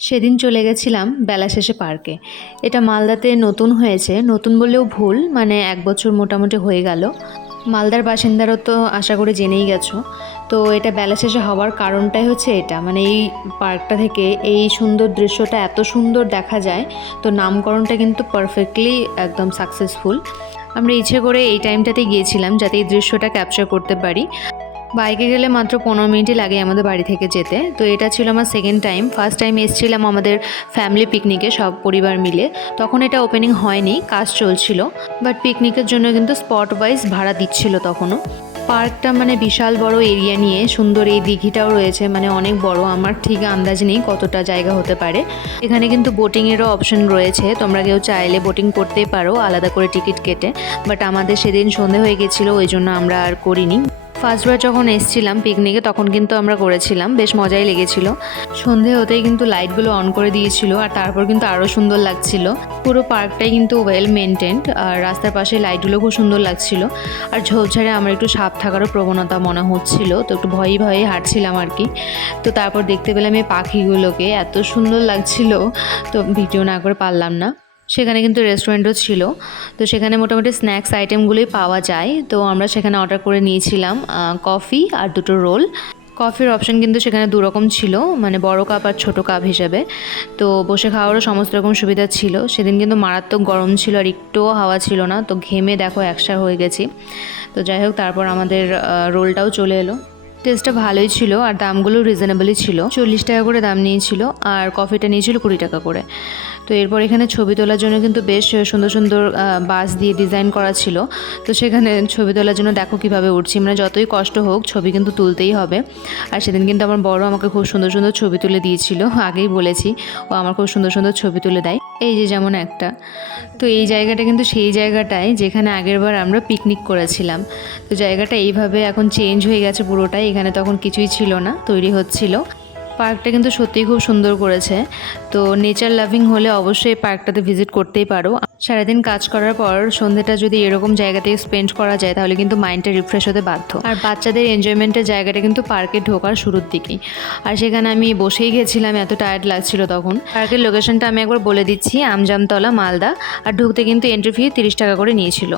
সেদিন চলে গেছিলাম বেলা শেষে পার্কে। এটা মালদাতে নতুন হয়েছে, নতুন বললেও ভুল, মানে 1 বছর মোটামুটি হয়ে গেল। মালদার বাসিন্দারও তো আশা করি জেনেই গেছো। তো এটা বেলা শেষে হওয়ার কারণটাই হচ্ছে এটা, মানে এই পার্কটা থেকে এই সুন্দর দৃশ্যটা এত সুন্দর দেখা যায়। তো নামকরণটা কিন্তু পারফেক্টলি একদম সাকসেসফুল। আমরা ইচ্ছে করে এই টাইমটাতে গিয়েছিলাম যাতে এই দৃশ্যটা ক্যাপচার করতে পারি। বাইকে গেলে মাত্র 15 মিনিটই লাগে আমাদের বাড়ি থেকে যেতে। তো এটা ছিল আমার সেকেন্ড টাইম। ফার্স্ট টাইম এসেছিলাম আমাদের ফ্যামিলি পিকনিকে সব পরিবার মিলে। তখন এটা ওপেনিং হয়নি, কাজ চলছিল, বাট পিকনিকের জন্য কিন্তু স্পট ওয়াইজ ভাড়া দিচ্ছিল তখনও। পার্কটা মানে বিশাল বড় এরিয়া নিয়ে সুন্দর, এই দিঘিটাও রয়েছে, মানে অনেক বড়। আমার ঠিক আন্দাজ নেই কতটা জায়গা হতে পারে। এখানে কিন্তু বোটিংয়েরও অপশন রয়েছে, তোমরা কেউ চাইলে বোটিং করতেই পারো আলাদা করে টিকিট কেটে। বাট আমাদের সেদিন সন্ধে হয়ে গেছিলো, ওই জন্য আমরা আর করিনি। ফার্স্টবার যখন এসেছিলাম পিকনিকে তখন কিন্তু আমরা করেছিলাম, বেশ মজাই লেগেছিল। সন্ধে হতেই কিন্তু লাইটগুলো অন করে দিয়েছিল, আর তারপর কিন্তু আরও সুন্দর লাগছিল। পুরো পার্কটাই কিন্তু ওয়েল মেনটেন্ড, আর রাস্তার পাশে লাইটগুলো খুব সুন্দর লাগছিল। আর ঝোপঝাড়ে আমার একটু সাপ থাকারও প্রবণতা মনে হচ্ছিল, তো একটু ভয়ে ভয়ে হাঁটছিলাম আর কি। তো তারপর দেখতে পেলাম এই পাখিগুলোকে, এত সুন্দর লাগছিল, তো ভিডিও না করে পারলাম না। সেখানে কিন্তু রেস্টুরেন্টও ছিল, তো সেখানে মোটামুটি স্ন্যাক্স আইটেমগুলোই পাওয়া যায়। তো আমরা সেখানে অর্ডার করে নিয়েছিলাম কফি আর 2টো রোল। কফির অপশন কিন্তু সেখানে 2 রকম ছিল, মানে বড় কাপ আর ছোট কাপ হিসেবে। তো বসে খাওয়ারও সমস্ত রকম সুবিধা ছিল। সেদিন কিন্তু মারাত্মক গরম ছিল, আর একটুও হাওয়া ছিল না, তো ঘেমে দেখো একসার হয়ে গেছি। তো যাই হোক, তারপর আমাদের রোলটাও চলে এলো। টেস্টটা ভালোই ছিল, আর দামগুলো রিজনেবলই ছিল। 40 টাকা করে দাম নিয়েছিল, আর কফিটা নিয়েছিল 20 টাকা করে। তো এরপর এখানে ছবি তোলার জন্য কিন্তু বেশ সুন্দর সুন্দর বাস দিয়ে ডিজাইন করা ছিল। তো সেখানে ছবি তোলার জন্য দেখো কিভাবে উঠছি, মানে যতই কষ্ট হোক ছবি কিন্তু তুলতেই হবে। আর সেদিন কিন্তু আমার বড় আমাকে খুব সুন্দর সুন্দর ছবি তুলে দিয়েছিল, আগেই বলেছি ও আমার খুব সুন্দর সুন্দর ছবি তুলে দেয়, এই যে যেমন একটা। তো এই জায়গাটা কিন্তু সেই জায়গাটায় যেখানে আগেরবার আমরা পিকনিক করেছিলাম। তো জায়গাটা এইভাবে এখন চেঞ্জ হয়ে গেছে পুরোটাই, এখানে তখন কিছুই ছিল না, তৈরি হচ্ছিল। পার্কটা কিন্তু সত্যিই খুব সুন্দর করেছে। তো নেচার লাভিং হলে অবশ্যই পার্কটাতে ভিজিট করতেই পারো। সারাদিন কাজ করার পর সন্ধ্যেটা যদি এরকম জায়গাতে স্পেন্ড করা যায় তাহলে কিন্তু মাইন্ডটা রিফ্রেশ হতে বাধ্য। আর বাচ্চাদের এনজয়মেন্টের জায়গাটা কিন্তু পার্কে ঢোকার শুরুর দিকেই। আর সেখানে আমি বসেই গেছিলাম, এত টায়ার্ড লাগছিল তখন। পার্কের লোকেশনটা আমি একবার বলে দিচ্ছি, আমজামতলা, মালদা। আর ঢুকতে কিন্তু এন্ট্রি ফি 30 টাকা করে নিয়েছিল।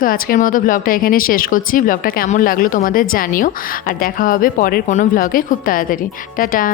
তো আজকের মতো ব্লগটা এখানে শেষ করছি। ব্লগটা কেমন লাগলো তোমাদের জানিও, আর দেখা হবে পরের কোনো ব্লগে খুব তাড়াতাড়ি। টাটা।